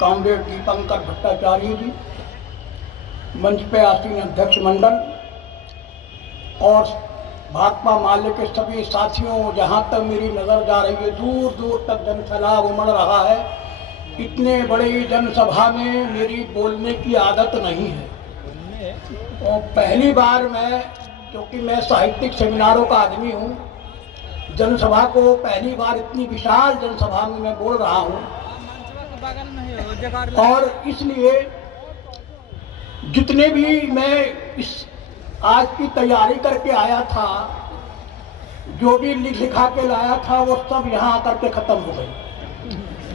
Comrade Dipankar Bhattacharya जी, मंच पे आसीन अध्यक्ष मंडल और भाकपा माले के सभी साथियों, जहाँ तक मेरी नज़र जा रही है दूर दूर तक जनसैलाब उमड़ रहा है। इतने बड़े जनसभा में मेरी बोलने की आदत नहीं है और पहली बार मैं, क्योंकि मैं साहित्यिक सेमिनारों का आदमी हूँ, जनसभा को पहली बार इतनी विशाल जनसभा में मैं बोल रहा हूँ और इसलिए जितने भी मैं इस आज की तैयारी करके आया था, जो भी लिखा के लाया था, वो सब यहाँ आकर के खत्म हो गई।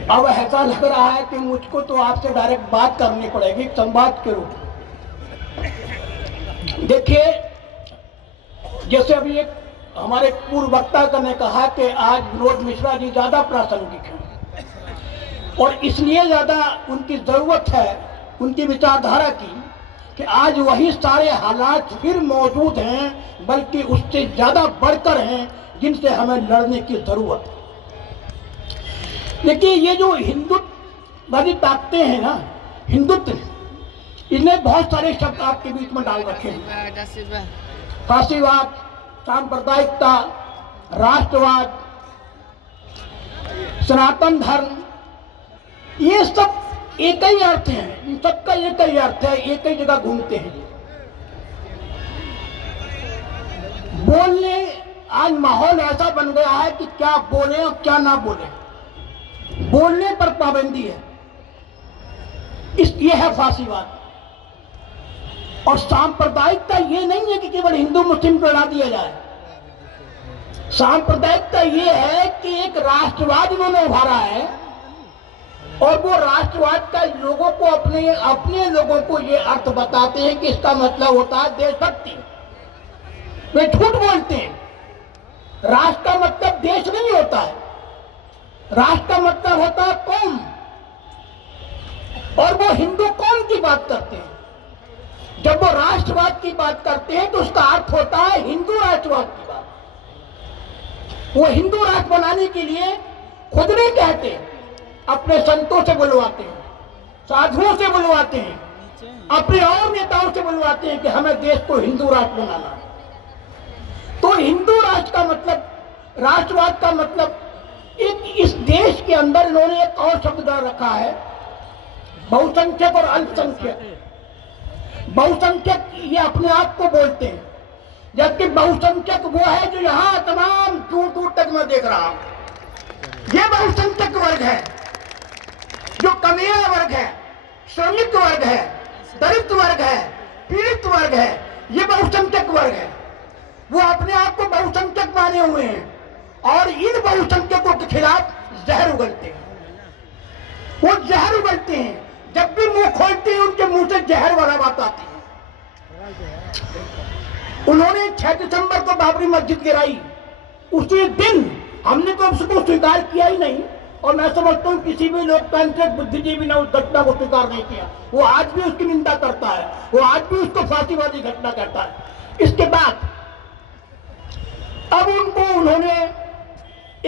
अब ऐसा लग रहा है कि मुझको तो आपसे डायरेक्ट बात करनी पड़ेगी संवाद के रूप में। देखिए, जैसे अभी एक हमारे पूर्व वक्ता ने कहा कि आज विनोद मिश्रा जी ज्यादा प्रासंगिक हैं और इसलिए ज्यादा उनकी जरूरत है उनकी विचारधारा की कि आज वही सारे हालात फिर मौजूद हैं, बल्कि उससे ज्यादा बढ़कर हैं जिनसे हमें लड़ने की जरूरत है। देखिए, ये जो हिंदुत्ववादी ताकतें हैं ना, हिंदुत्व, इन्हें बहुत सारे शब्द आपके बीच में डाल रखे हैं। फासीवाद, सांप्रदायिकता, राष्ट्रवाद, सनातन धर्म, ये सब एक ही अर्थ है, इन सबका एक ही अर्थ है, एक ही जगह घूमते हैं। बोलने आज माहौल ऐसा बन गया है कि क्या बोले और क्या ना बोले, बोलने पर पाबंदी है। ये है फासीवाद। और सांप्रदायिकता ये नहीं है कि केवल हिंदू मुस्लिम को लड़ा दिया जाए। सांप्रदायिकता ये है कि एक राष्ट्रवाद इन्होंने उभारा है और वो राष्ट्रवाद का लोगों को अपने लोगों को ये अर्थ बताते हैं कि इसका मतलब होता है देशभक्ति। वे झूठ बोलते हैं। राष्ट्र का मतलब देश नहीं होता है, राष्ट्र का मतलब होता है कौम, और वो हिंदू कौम की बात करते हैं। जब वो राष्ट्रवाद की बात करते हैं तो उसका अर्थ होता है हिंदू राष्ट्रवाद की बात। वो हिंदू राष्ट्र बनाने के लिए खुद नहीं कहते, अपने संतों से बुलवाते हैं, साधुओं से बुलवाते हैं, अपने और नेताओं से बुलवाते हैं कि हमें देश को हिंदू राष्ट्र बनाना है। तो हिंदू राष्ट्र का मतलब, राष्ट्रवाद का मतलब, एक इस देश के अंदर इन्होंने एक और शब्द डाल रखा है, बहुसंख्यक और अल्पसंख्यक। बहुसंख्यक ये अपने आप को बोलते हैं, जबकि बहुसंख्यक वो है जो यहाँ तमाम दूर दूर तक मैं देख रहा हूं। ये बहुसंख्यक वर्ग है जो कमियां वर्ग है, श्रमिक वर्ग है, दलित वर्ग है, पीड़ित वर्ग है। ये बहुसंख्यक वर्ग है। वो अपने आप को बहुसंख्यक माने हुए हैं और इन बहुसंख्यकों के खिलाफ जहर उगलते हैं। वो जहर उगलते हैं, जब भी मुंह खोलते हैं उनके मुंह से जहर वाला बात आती है। उन्होंने 6 दिसंबर को बाबरी मस्जिद गिराई, उसी दिन हमने तो उसको स्वीकार किया ही नहीं और मैं समझता हूं किसी भी लोकतांत्रिक बुद्धिजीवी ने उस घटना को स्वीकार नहीं किया। वो आज भी उसकी निंदा करता है, वो आज भी उसको फांसीवादी घटना कहता है। इसके बाद अब उन्होंने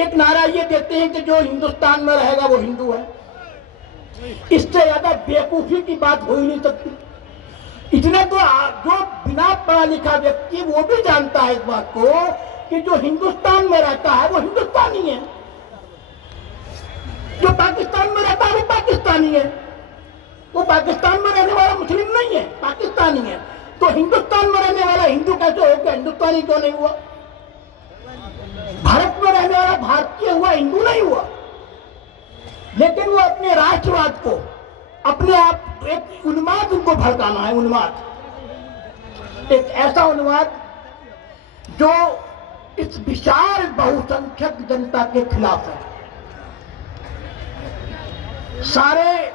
एक नारा ये देते हैं कि जो हिंदुस्तान में रहेगा वो हिंदू है। इससे ज्यादा बेवकूफी की बात हो ही नहीं सकती। इतने तो जो बिना पढ़ा लिखा व्यक्ति वो भी जानता है इस बात को कि जो हिंदुस्तान में रहता है वो हिंदुस्तानी है, जो पाकिस्तान में रहता है वो पाकिस्तानी है। वो पाकिस्तान में रहने वाला मुस्लिम नहीं है, पाकिस्तानी है। तो हिंदुस्तान में रहने वाला हिंदू कैसे हो गया, हिंदुस्तानी क्यों नहीं हुआ? भारत में रहने वाला भारतीय हुआ, हिंदू नहीं हुआ। लेकिन वो अपने राष्ट्रवाद को, अपने आप एक उन्माद उनको भड़काना है, उन्माद, एक ऐसा उन्माद जो इस विशाल बहुसंख्यक जनता के खिलाफ है। सारे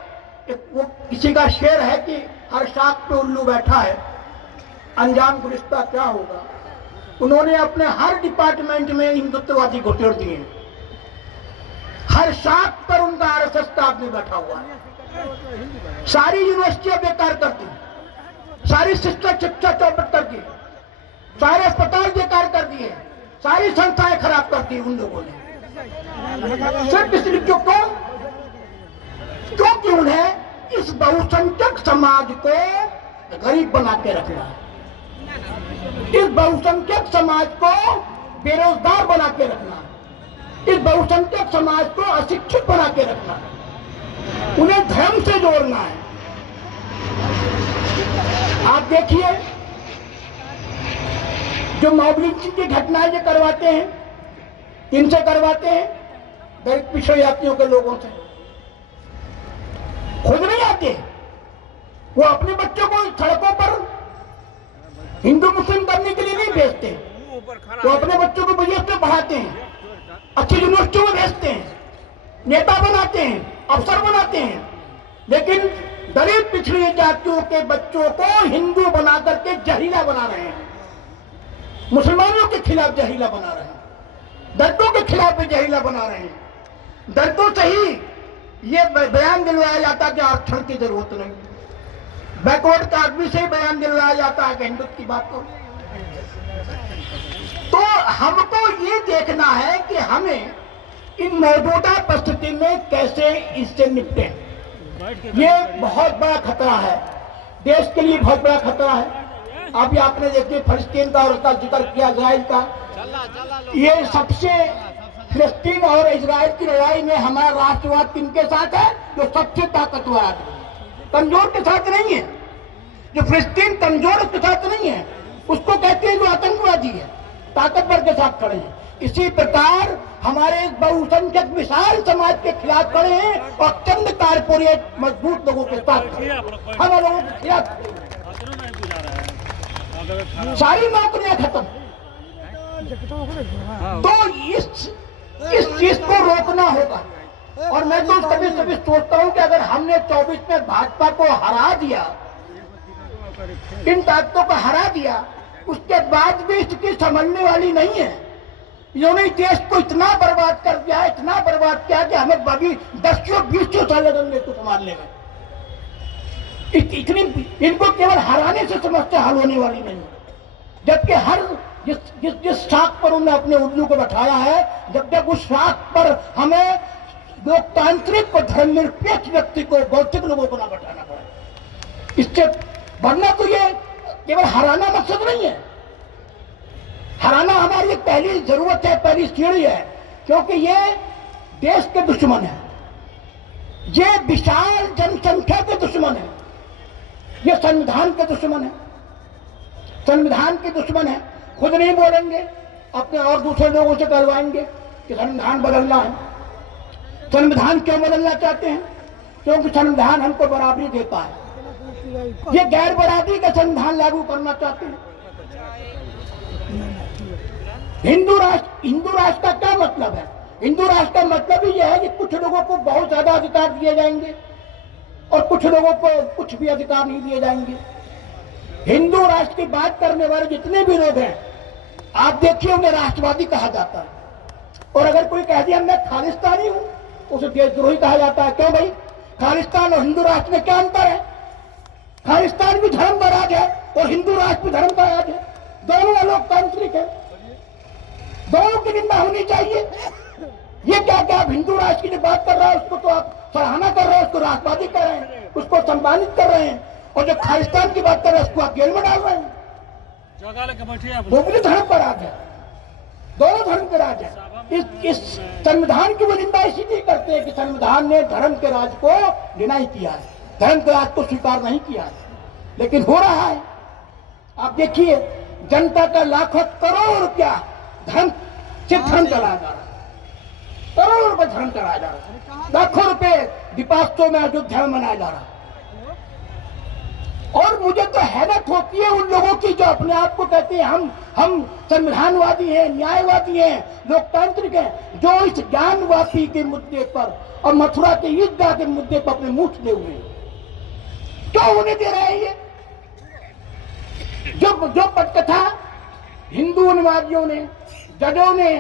वो किसी का शेर है कि हर शाख पे उल्लू बैठा है, अंजाम गुलिस्ता क्या होगा। उन्होंने अपने हर डिपार्टमेंट में हिंदुत्ववादी घुसेड़ दिए। हर शाख पर उनका आरएसएस का आदमी बैठा हुआ है। सारी यूनिवर्सिटियां बेकार कर दी, सारी शिक्षा चौपट कर दी, सारे अस्पताल बेकार कर दिए, सारी संस्थाएं खराब कर दी उन लोगों ने। सिर्फ इसलिए क्यों? क्योंकि उन्हें इस बहुसंख्यक समाज को गरीब बना के रखना है, इस बहुसंख्यक समाज को बेरोजगार बना के रखना है, इस बहुसंख्यक समाज को अशिक्षित बना के रखना है, उन्हें धर्म से जोड़ना है। आप देखिए जो मॉब लिंचिंग की घटनाएं जो करवाते हैं, इनसे करवाते हैं, दलित पिछड़े जातियों के लोगों से, खुद नहीं आते, वो अपने बच्चों को सड़कों पर हिंदू मुस्लिम करने के लिए नहीं भेजते, वो अपने बच्चों को विदेश में पढ़ाते हैं, अच्छी यूनिवर्सिटियों में भेजते हैं, नेता बनाते हैं, अफसर बनाते हैं, लेकिन दलित पिछड़ी जातियों के बच्चों को हिंदू बना करके जहरीला बना रहे हैं, मुसलमानों के खिलाफ जहरीला बना रहे हैं, दलितों के खिलाफ भी जहरीला बना रहे हैं। दलितों से ही ये बयान दिलवाया जाता है कि आरक्षण की जरूरत नहीं, बैकवर्ड का आदमी से ही बयान दिलवाया जाता है कि हिंदुत्व की बात करो। तो हमको ये देखना है कि हमें इन मौजूदा परिस्थिति में कैसे इससे निपटे। ये बहुत बड़ा खतरा है, देश के लिए बहुत बड़ा खतरा है। अभी आपने देखिए फलस्तीन का और उसका जिक्र किया, इजराइल का। ये सबसे फिलिस्तीन और इजराइल की लड़ाई में हमारा राष्ट्रवाद किनके साथ है? जो सबसे ताकतवर आदमी, कमजोर के साथ नहीं है। जो फिलिस्तीन कमजोर उसके साथ नहीं है, उसको कहते हैं जो आतंकवादी है, ताकतवर के साथ खड़े हैं। इसी प्रकार हमारे बहुसंख्यक विशाल समाज के खिलाफ खड़े हैं और चंद कारपोरेट मजबूत लोगों के साथ खड़े हैं। हम लोगों के खिलाफ सारी नौकरियां खत्म। तो इस चीज को रोकना होगा। और मैं तो कभी कभी सोचता हूं कि अगर हमने 24 में भाजपा को हरा दिया, इन ताकतों को हरा दिया, उसके बाद भी स्थिति संभलने वाली नहीं है। इन्होंने देश को इतना बर्बाद कर दिया, इतना बर्बाद किया कि हमें अभी 10-20 साल लगेंगे इसको संभालने में। इतनी इनको केवल हराने से समस्या हल होने वाली नहीं, जबकि हर जिस शाख पर उन्होंने अपने उल्लू को बैठाया है, जब तक उस शाख पर हमें लोकतांत्रिक और धर्मनिरपेक्ष व्यक्ति को, भौतिक लोगों को ना बैठाना पड़े। इससे वरना तो ये केवल हराना मकसद नहीं है। हराना हमारी पहली जरूरत है, पहली सीढ़ी है, क्योंकि ये देश के दुश्मन है, ये विशाल जनसंख्या के दुश्मन है, ये संविधान के दुश्मन है, संविधान के दुश्मन है। खुद नहीं बोलेंगे, अपने और दूसरे लोगों से करवाएंगे कि संविधान बदलना है। संविधान क्यों बदलना चाहते हैं? क्योंकि संविधान हमको बराबरी देता है। ये गैर बराबरी का संविधान लागू करना चाहते हैं। हिंदू राष्ट्र का क्या मतलब है? हिंदू राष्ट्र का मतलब ही यह है कि कुछ लोगों को बहुत ज्यादा अधिकार दिए जाएंगे और कुछ लोगों को कुछ भी अधिकार नहीं दिए जाएंगे। हिंदू राष्ट्र की बात करने वाले जितने भी लोग हैं, आप देखिए उन्हें राष्ट्रवादी कहा जाता है। और अगर कोई कह दिया मैं खालिस्तानी हूं, उसे देशद्रोही कहा जाता है। क्यों भाई? खालिस्तान और हिंदू राष्ट्र में क्या अंतर है? खालिस्तान भी धर्म का राज है और हिंदू राष्ट्र भी धर्म का राज है। दोनों लोकतांत्रिक है, दोनों की निंदा होनी चाहिए। ये क्या क्या आप हिंदू राष्ट्र की जो बात कर रहा है उसको तो आप सराहना कर रहे हैं, उसको राष्ट्रवादी कर रहे हैं, उसको सम्मानित कर रहे हैं, और जो खालिस्तान की बात कर रहे हैं उसको आप जेल में डाल रहे हैं। वो भी धर्म का राज है, दोनों धर्म के राज है। इस संविधान की वो निंदा इसीलिए करते हैं कि संविधान ने धर्म के राज को डिनाई किया है, धर्म के राज को स्वीकार नहीं किया है। लेकिन हो रहा है, आप देखिए जनता का लाखों करोड़ रुपया धर्म से धर्म चलाया जा रहा है, करोड़ों रुपए धर्म चलाया जा रहा है, लाखों रुपए दीपोत्सव में अयोध्या में मनाया जा रहा है। और मुझे तो हैरत होती है उन लोगों की जो अपने आप को कहते हैं हम संविधानवादी हैं, न्यायवादी हैं, लोकतांत्रिक हैं, जो इस ज्ञानवापी के मुद्दे पर और मथुरा के ईदगाह के मुद्दे पर अपने मुंह ले हुए हैं। क्यों होने दे रहे हैं ये? जो पटकथा हिंदू अनुवादियों ने, जजों ने,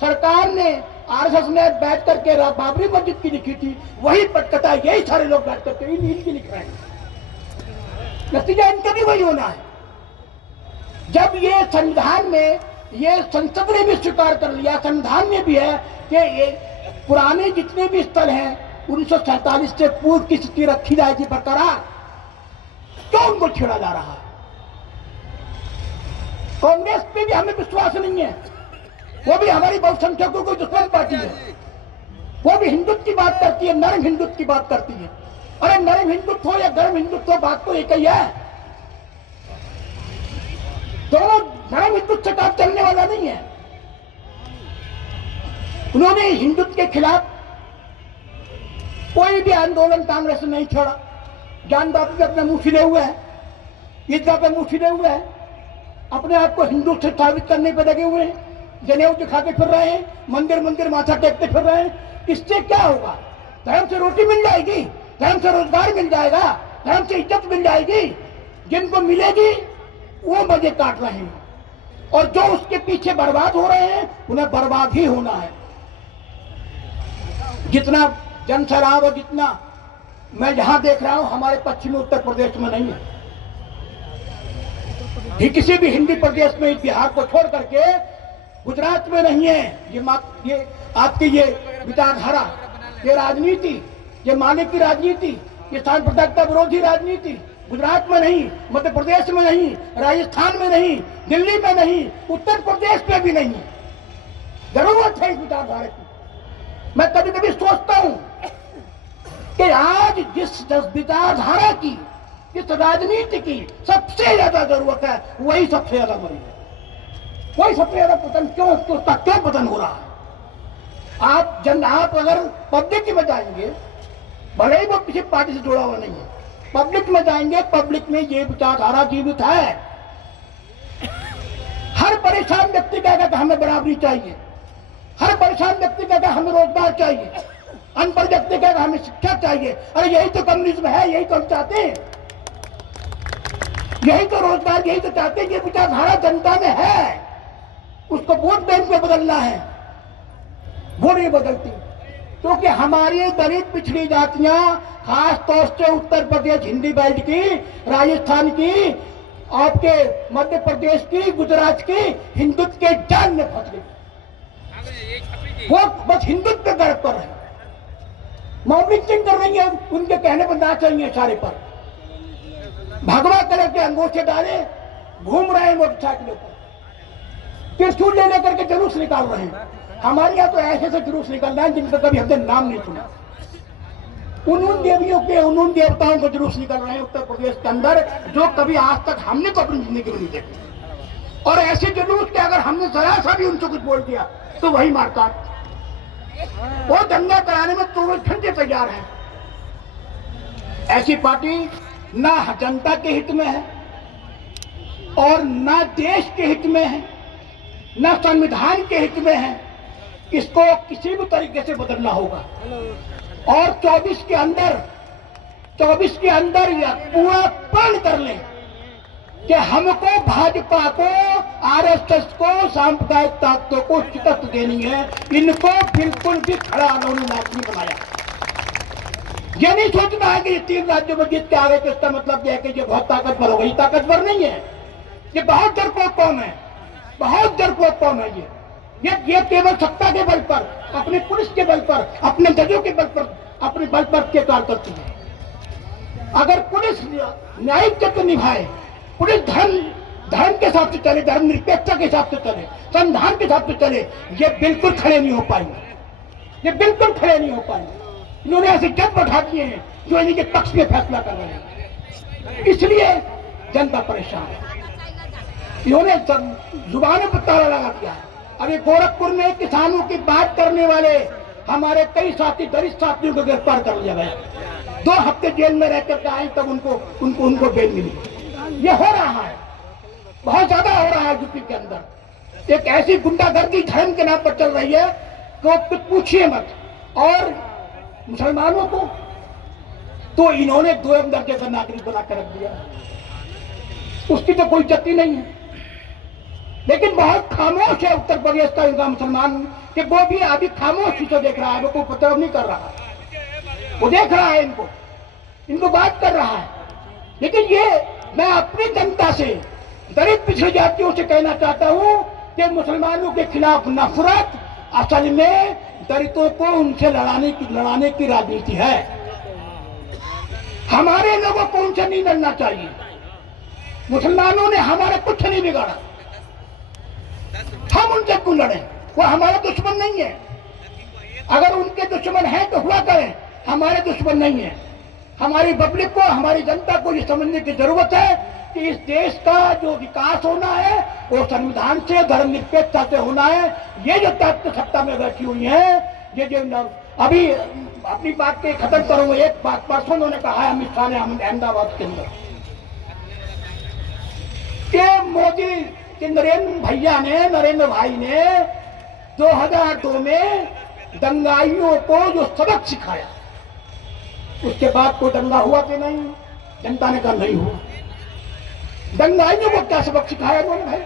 सरकार ने, आरएसएस में बैठ करके बाबरी मस्जिद की लिखी थी, वही पटकथा यही सारे लोग बैठ करके इनकी लिख रहे हैं। नतीजा इनका भी वही होना है। जब ये संविधान में, ये संसद ने भी स्वीकार कर लिया, संविधान में भी है कि ये पुराने जितने भी स्थल हैं, 1947 से पूर्व की स्थिति रखी जाएगी बरकरार, क्यों उनको छेड़ा जा रहा है? कांग्रेस पे भी हमें विश्वास नहीं है, वो भी हमारी बहुसंख्यकों को दुश्मन पार्टी है, वो भी हिंदुत्व की बात करती है, नरम हिंदुत्व की बात करती है। अरे नरम हिंदुत्व हो या गर्म हिंदुत्व हो, बात तो एक ही है। दोनों नरम हिंदुत्व से काम चलने वाला नहीं है। उन्होंने हिंदुत्व के खिलाफ कोई भी आंदोलन कांग्रेस ने नहीं छोड़ा। जान बापू अपना मुंह फिले हुए हैं, ईदगाह पे मुंह फिले हुए हैं, अपने आप को हिंदू से साबित करने पर लगे हुए हैं, जनेऊ दिखाते फिर रहे हैं, मंदिर मंदिर माथा टेकते फिर रहे हैं। इससे क्या होगा? धर्म से रोटी मिल जाएगी, धर्म से रोजगार मिल जाएगा, धर्म से इज्जत मिल जाएगी, जिनको मिलेगी वो मजे काट रहे हैं, और जो उसके पीछे बर्बाद हो रहे हैं उन्हें बर्बाद ही होना है। जितना जनसराव और जितना मैं जहां देख रहा हूं हमारे पश्चिमी उत्तर प्रदेश में नहीं है, ही किसी भी हिंदी प्रदेश में, बिहार को छोड़ करके गुजरात में नहीं है। ये आपकी ये विचारधारा, ये राजनीति, ये मालिक की राजनीति, ये सांप्रदायिकता विरोधी राजनीति गुजरात में नहीं, मध्य प्रदेश में नहीं, राजस्थान में नहीं, दिल्ली में नहीं, उत्तर प्रदेश में भी नहीं। जरूरत है इस विचारधारा की। मैं कभी कभी सोचता हूं कि आज जिस विचारधारा की, जिस राजनीति की सबसे ज्यादा जरूरत है, वही सबसे ज्यादा मरी है, वही सबसे ज्यादा पतन क्यों पतन हो रहा है? आप अगर पब्लिक में जाएंगे, भले ही वो किसी पार्टी से जुड़ा हुआ नहीं है, पब्लिक में जाएंगे, पब्लिक में ये विचारधारा जीवित है। हर परेशान व्यक्ति कहेगा कि हमें बराबरी चाहिए, हर परेशान व्यक्ति कहेगा हमें रोजगार चाहिए, अनपढ़ व्यक्ति कहेगा हमें शिक्षा चाहिए। अरे यही तो कम्युनिज्म है, यही तो हम चाहते हैं, यही तो रोजगार, यही तो चाहते हैं। ये विचारधारा जनता में है, उसको वोट बैंक में बदलना है, वो नहीं बदलती। क्योंकि हमारी दलित पिछड़ी जातियां, खास तौर से उत्तर प्रदेश हिंदी बेल्ट की, राजस्थान की, आपके मध्य प्रदेश की, गुजरात की, हिंदुत्व के जाल में फंस गई। वो बस हिंदुत्व पे गर्व कर रहे हैं, मॉनिटरिंग कर रही है, उनके कहने पर नाच रही है, सारे पर भगवा कलर के अंगूठे डाले घूम रहे हैं मोटरसाइकिलों पर, त्रिशूल ले लेकर के जुलूस निकाल रहे हैं। हमारे यहाँ तो ऐसे से जुलूस निकल रहे हैं जिनका कभी हमने नाम नहीं सुना। उन देवियों के, उन देवताओं को जुलूस निकल रहे हैं उत्तर प्रदेश के अंदर, जो कभी आज तक हमने तो अपनी जिंदगी में नहीं देखे। और ऐसे जुलूस के अगर हमने जरा सा भी उनको कुछ बोल दिया तो वही मारकाट, वो दंगा कराने में 24 घंटे तैयार है। ऐसी पार्टी ना जनता के हित में है, और ना देश के हित में है, ना संविधान के हित में है। इसको किसी भी तरीके से बदलना होगा, और 24 के अंदर यह पूरा प्रण कर ले कि हमको भाजपा को, आरएसएस को, सांप्रदायिक ताकतों को शिकस्त देनी है। इनको बिल्कुल भी खड़ा उन्होंने लाजमी बनाया। ये नहीं सोचना है कि ये 3 राज्यों में जीत के आ गए तो इसका मतलब यह है कि ये बहुत ताकतवर हो गई। ताकतवर नहीं है, ये बहुत डरपोक कौम है, बहुत डरपोक कौम है। ये केवल सत्ता के बल पर, अपनी पुलिस के बल पर, अपने जजों के बल पर, अपने बल पर के कार्य करती है। अगर पुलिस न्यायिक चक्र निभाए, पुलिस धर्म के हिसाब से चले, धर्मनिरपेक्षता के हिसाब से चले, संविधान के हिसाब से चले, ये बिल्कुल खड़े नहीं हो पाएंगे, ये बिल्कुल खड़े नहीं हो पाएंगे। इन्होंने ऐसे जज बैठा दिए हैं जो इन्हीं के पक्ष में फैसला कर रहे हैं, इसलिए जनता परेशान है। इन्होंने जुबानों पर ताला लगा दिया है। अभी गोरखपुर में किसानों की बात करने वाले हमारे कई साथी, दलित साथियों को गिरफ्तार कर लिया गया। 2 हफ्ते जेल में रहकर के आए, तब उनको बेल मिली। ये हो रहा है, बहुत ज्यादा हो रहा है यूपी के अंदर। एक ऐसी गुंडागर्दी धर्म के नाम पर चल रही है तो कुछ पूछिए मत। और मुसलमानों को तो इन्होंने 2 दर्जे का नागरिक बनाकर रख दिया, उसकी तो कोई इज्जत ही नहीं है। लेकिन बहुत खामोश है उत्तर प्रदेश का इनका मुसलमान, कि वो भी अभी खामोशी से देख रहा है, वो कोई उपद्रव नहीं कर रहा, वो देख रहा है, इनको बात कर रहा है। लेकिन ये मैं अपनी जनता से, दलित पिछड़ी जातियों से कहना चाहता हूं कि मुसलमानों के खिलाफ नफरत असल में दलितों को उनसे लड़ाने की राजनीति है। हमारे लोगों को उनसे नहीं लड़ना चाहिए। मुसलमानों ने हमारा कुछ नहीं बिगाड़ा, हम उनसे क्यों लड़ें? वो हमारा दुश्मन नहीं है। अगर उनके दुश्मन है तो हुआ करें, हमारे दुश्मन नहीं है। हमारी पब्लिक को, हमारी जनता को ये समझने की जरूरत है कि इस देश का जो विकास होना है वो संविधान से, धर्मनिरपेक्षता से होना है। ये जो ताकत सत्ता में बैठी हुई है, ये जो अभी अपनी बात के खत्म करूंगा। एक बात परसों उन्होंने कहा है अमित शाह ने अहमदाबाद के अंदर कि मोदी के नरेंद्र भाई ने 2002 में दंगाइयों को जो सबक सिखाया, उसके बाद कोई दंगा हुआ कि नहीं? जनता ने कहा नहीं हुआ। दंगाइयों को क्या सबक सिखाया इन्होंने भाई?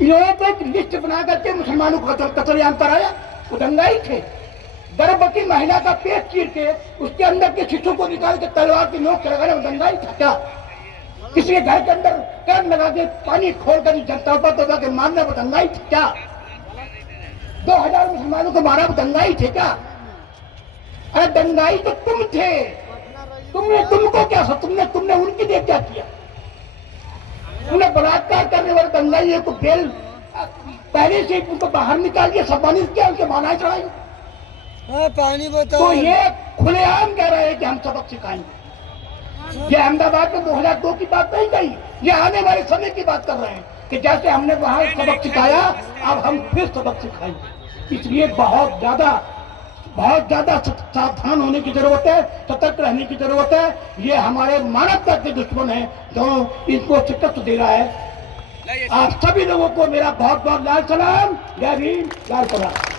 इन्होंने तो एक लिस्ट बना करके मुसलमानों को कत्लेआम कराया। वो दंगाई थे। गर्भवती महिला का पेट चीर के उसके अंदर के शिशु को निकाल के तलवार की नोक से लगाने, वो दंगाई था क्या? किसी के घर के अंदर कैद लगा के पानी खोल कर जनता पर मारने, वो दंगाई थी क्या? 2000 मुसलमानों को मारा, वो दंगाई थे क्या? अरे दंगाई तो तुम थे। तुमको क्या था? तुमने उनके लिए क्या किया? तुमने बलात्कार करने वाले दंगाई को बेल पहले से उनको बाहर निकाल दिया, सम्मानित किया, उनके मानाएं चढ़ाई। पानी बताओ। तो ये खुलेआम कह रहे हैं कि हम सबक सिखाएंगे। ये अहमदाबाद में 2002 की बात नहीं कही, ये आने वाले समय की बात कर रहे हैं कि जैसे हमने वहां सबक सिखाया, अब हम फिर सबक सिखाएंगे। इसलिए बहुत ज्यादा सावधान होने की जरूरत है, सतर्क रहने की जरूरत है। ये हमारे मानवता के दुश्मन है जो इनको शिकस्त दे रहा है। आप सभी लोगों को मेरा बहुत बहुत लाल सलाम, जय भीम, लाल सलाम।